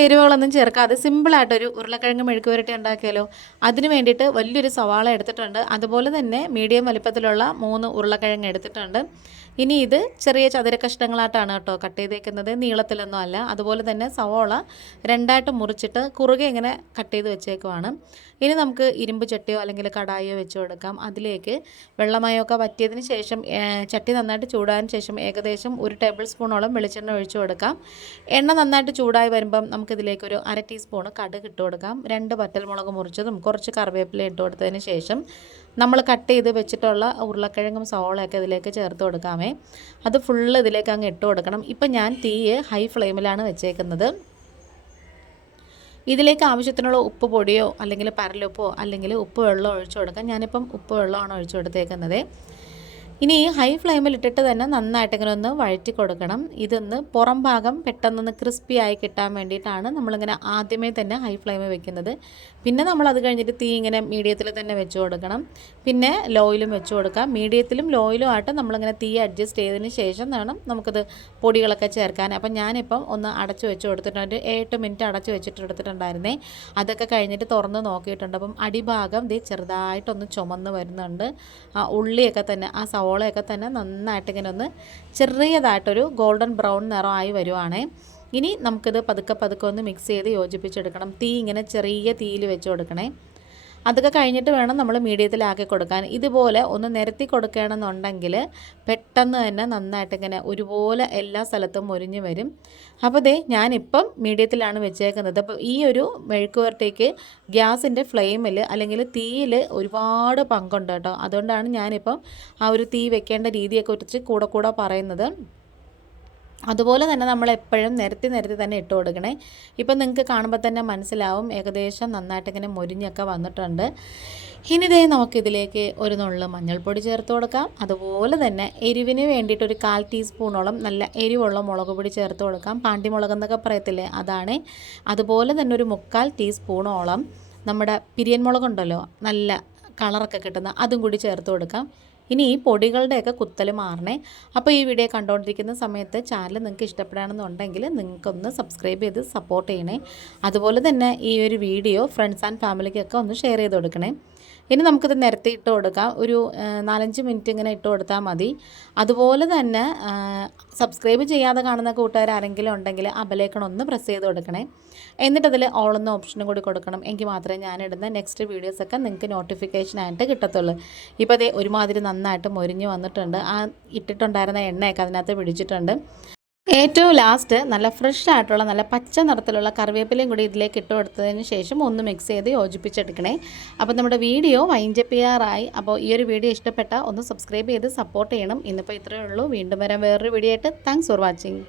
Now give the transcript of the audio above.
ചേരുവകളൊന്നും ചേർക്കാതെ സിമ്പിളായിട്ടൊരു ഉരുളക്കിഴങ്ങ് മെഴുക്ക് പുരട്ടി ഉണ്ടാക്കിയാലോ. അതിന് വേണ്ടിയിട്ട് വലിയൊരു സവാള എടുത്തിട്ടുണ്ട്. അതുപോലെ തന്നെ മീഡിയം വലിപ്പത്തിലുള്ള 3 ഉരുളക്കിഴങ്ങ് എടുത്തിട്ടുണ്ട്. ഇനി ഇത് ചെറിയ ചതുര കഷ്ണങ്ങളായിട്ടാണ് കേട്ടോ കട്ട് ചെയ്തേക്കുന്നത്, നീളത്തിലൊന്നും അല്ല. അതുപോലെ തന്നെ സവാള രണ്ടായിട്ട് മുറിച്ചിട്ട് കുറുകെ ഇങ്ങനെ കട്ട് ചെയ്ത് വെച്ചേക്കുവാണ്. ഇനി നമുക്ക് ഇരുമ്പ് ചട്ടിയോ അല്ലെങ്കിൽ കടായിയോ വെച്ച് കൊടുക്കാം. അതിലേക്ക് വെള്ളമയമൊക്കെ വറ്റിയതിന് ശേഷം ചട്ടി നന്നായിട്ട് ചൂടായതിന് ശേഷം ഏകദേശം 1 ടേബിൾ സ്പൂണോളം വെളിച്ചെണ്ണ ഒഴിച്ചു കൊടുക്കാം. എണ്ണ നന്നായിട്ട് ചൂടായി വരുമ്പം നമുക്കിതിലേക്ക് ഒരു 1/2 ടീസ്പൂണ് കടുക് ഇട്ട് കൊടുക്കാം. 2 വറ്റൽമുളക് മുറിച്ചതും കുറച്ച് കറിവേപ്പില ഇട്ട് കൊടുത്തതിന് ശേഷം നമ്മൾ കട്ട് ചെയ്ത് വെച്ചിട്ടുള്ള ഉരുളക്കിഴങ്ങും സവാളയൊക്കെ ഇതിലേക്ക് ചേർത്ത് കൊടുക്കാമേ. അത് ഫുള്ള് ഇതിലേക്ക് അങ്ങ് ഇട്ട് കൊടുക്കണം. ഇപ്പം ഞാൻ തീ ഹൈ ഫ്ലെയിമിലാണ് വെച്ചേക്കുന്നത്. ഇതിലേക്ക് ആവശ്യത്തിനുള്ള ഉപ്പ് പൊടിയോ അല്ലെങ്കിൽ പരലുപ്പോ അല്ലെങ്കിൽ ഉപ്പ് വെള്ളം ഒഴിച്ചു കൊടുക്കാം. ഞാനിപ്പം ഉപ്പ് വെള്ളമാണ് ഒഴിച്ചു കൊടുത്തേക്കുന്നത്. ഇനി ഈ ഹൈ ഫ്ലെയിമിൽ ഇട്ടിട്ട് തന്നെ നന്നായിട്ട് ഇങ്ങനെ ഒന്ന് വഴറ്റി കൊടുക്കണം. ഇതൊന്ന് പുറം ഭാഗം പെട്ടെന്നൊന്ന് ക്രിസ്പി ആയി കിട്ടാൻ വേണ്ടിയിട്ടാണ് നമ്മളിങ്ങനെ ആദ്യമേ തന്നെ ഹൈ ഫ്ലെയിമിൽ വെക്കുന്നത്. പിന്നെ നമ്മൾ അത് കഴിഞ്ഞിട്ട് തീ ഇങ്ങനെ മീഡിയത്തിൽ തന്നെ വെച്ച് കൊടുക്കണം. പിന്നെ ലോയിലും വെച്ച് കൊടുക്കാം. മീഡിയത്തിലും ലോയിലും ആയിട്ട് നമ്മളിങ്ങനെ തീ അഡ്ജസ്റ്റ് ചെയ്തതിന് ശേഷം വേണം നമുക്കത് പൊടികളൊക്കെ ചേർക്കാൻ. അപ്പം ഞാനിപ്പം ഒന്ന് അടച്ച് വെച്ച് കൊടുത്തിട്ടുണ്ട്. 8 മിനിറ്റ് അടച്ച് വെച്ചിട്ട് എടുത്തിട്ടുണ്ടായിരുന്നേ. അതൊക്കെ കഴിഞ്ഞിട്ട് തുറന്ന് നോക്കിയിട്ടുണ്ട്. അപ്പം അടിഭാഗം ഇത് ചെറുതായിട്ടൊന്ന് ചുമന്ന് വരുന്നുണ്ട്. ആ ഉള്ളിയൊക്കെ തന്നെ ആ സവോളയൊക്കെ തന്നെ നന്നായിട്ട് ഇങ്ങനെ ഒന്ന് ചെറിയതായിട്ടൊരു ഗോൾഡൻ ബ്രൗൺ നിറമായി വരുവാണേ. ഇനി നമുക്കിത് പതുക്കെ പതുക്കെ ഒന്ന് മിക്സ് ചെയ്ത് യോജിപ്പിച്ചെടുക്കണം. തീ ഇങ്ങനെ ചെറിയ തീയിൽ വെച്ച് കൊടുക്കണേ. അതൊക്കെ കഴിഞ്ഞിട്ട് വേണം നമ്മൾ മീഡിയത്തിലാക്കി കൊടുക്കാൻ. ഇതുപോലെ ഒന്ന് നിരത്തി കൊടുക്കുകയാണെന്നുണ്ടെങ്കിൽ പെട്ടെന്ന് തന്നെ നന്നായിട്ട് ഇങ്ങനെ ഒരുപോലെ എല്ലാ സ്ഥലത്തും മൊരിഞ്ഞ് വരും. അപ്പോൾ ദേ ഞാനിപ്പം മീഡിയത്തിലാണ് വെച്ചേക്കുന്നത്. അപ്പോൾ ഈ ഒരു മെഴുക്ക് പുരട്ടിക്ക് ഗ്യാസിൻ്റെ ഫ്ലെയിമിൽ അല്ലെങ്കിൽ തീയിൽ ഒരുപാട് പങ്കുണ്ട് കേട്ടോ. അതുകൊണ്ടാണ് ഞാനിപ്പം ആ ഒരു തീ വെക്കേണ്ട രീതിയെക്കുറിച്ച് കൂടെ പറയുന്നത്. അതുപോലെ തന്നെ നമ്മൾ എപ്പോഴും നിരത്തി തന്നെ ഇട്ട് കൊടുക്കണേ. ഇപ്പം നിങ്ങൾക്ക് കാണുമ്പോൾ തന്നെ മനസ്സിലാവും ഏകദേശം നന്നായിട്ട് ഇങ്ങനെ മൊരിഞ്ഞൊക്കെ വന്നിട്ടുണ്ട്. ഇനി ദേ നമുക്കിതിലേക്ക് ഒരു നുള്ളു മഞ്ഞൾപ്പൊടി ചേർത്ത് കൊടുക്കാം. അതുപോലെ തന്നെ എരിവിന് വേണ്ടിയിട്ട് ഒരു 1/4 ടീസ്പൂണോളം നല്ല എരിവുള്ള മുളക് പൊടി ചേർത്ത് കൊടുക്കാം. പാണ്ടിമുളക് എന്നൊക്കെ പറയത്തില്ലേ, അതാണ്. അതുപോലെ തന്നെ ഒരു 3/4 ടീസ്പൂണോളം നമ്മുടെ പിരിയൻ മുളകുണ്ടല്ലോ, നല്ല കളറൊക്കെ കിട്ടുന്ന, അതും കൂടി ചേർത്ത് കൊടുക്കാം. ഇനി ഈ പൊടികളുടെയൊക്കെ കുത്തൽ മാറണേ. അപ്പോൾ ഈ വീഡിയോ കണ്ടുകൊണ്ടിരിക്കുന്ന സമയത്ത് ചാനൽ നിങ്ങൾക്ക് ഇഷ്ടപ്പെടുകയാണെന്നുണ്ടെങ്കിൽ നിങ്ങൾക്കൊന്ന് സബ്സ്ക്രൈബ് ചെയ്ത് സപ്പോർട്ട് ചെയ്യണേ. അതുപോലെ തന്നെ ഈ ഒരു വീഡിയോ ഫ്രണ്ട്സ് ആൻഡ് ഫാമിലിക്കൊക്കെ ഒന്ന് ഷെയർ ചെയ്ത് കൊടുക്കണേ. ഇനി നമുക്കിത് നിരത്തി ഇട്ട് കൊടുക്കാം. ഒരു 4-5 മിനിറ്റ് ഇങ്ങനെ ഇട്ട് കൊടുത്താൽ മതി. അതുപോലെ തന്നെ സബ്സ്ക്രൈബ് ചെയ്യാതെ കാണുന്ന കൂട്ടുകാർ ആരെങ്കിലും ഉണ്ടെങ്കിൽ ആ ബെല്ലൈക്കൺ ഒന്ന് പ്രസ് ചെയ്ത് കൊടുക്കണേ. എന്നിട്ടതിൽ ഓൾ എന്ന ഓപ്ഷനും കൂടി കൊടുക്കണം. എങ്കിൽ മാത്രമേ ഞാനിടുന്ന നെക്സ്റ്റ് വീഡിയോസൊക്കെ നിങ്ങൾക്ക് നോട്ടിഫിക്കേഷനായിട്ട് കിട്ടത്തുള്ളൂ. ഇപ്പോൾ അതേ ഒരുമാതിരി നന്നായിട്ട് മൊരിഞ്ഞ് വന്നിട്ടുണ്ട്. ആ ഇട്ടിട്ടുണ്ടായിരുന്ന എണ്ണയൊക്കെ അതിനകത്ത് പിടിച്ചിട്ടുണ്ട്. ഏറ്റവും ലാസ്റ്റ് നല്ല ഫ്രഷ് ആയിട്ടുള്ള നല്ല പച്ച നിറത്തിലുള്ള കറിവേപ്പിലയും കൂടി ഇതിലേക്ക് ഇട്ട് കൊടുത്തതിന് ശേഷം ഒന്ന് മിക്സ് ചെയ്ത് യോജിപ്പിച്ചെടുക്കണേ. അപ്പോൾ നമ്മുടെ വീഡിയോ വൈൻഡപ്പ് ചെയ്യാറായി. അപ്പോൾ ഈ ഒരു വീഡിയോ ഇഷ്ടപ്പെട്ടാൽ ഒന്ന് സബ്സ്ക്രൈബ് ചെയ്ത് സപ്പോർട്ട് ചെയ്യണം. ഇന്നിപ്പോൾ ഇത്രയേ ഉള്ളൂ. വീണ്ടും വരാൻ വേറൊരു വീഡിയോ ആയിട്ട്. Thanks for watching.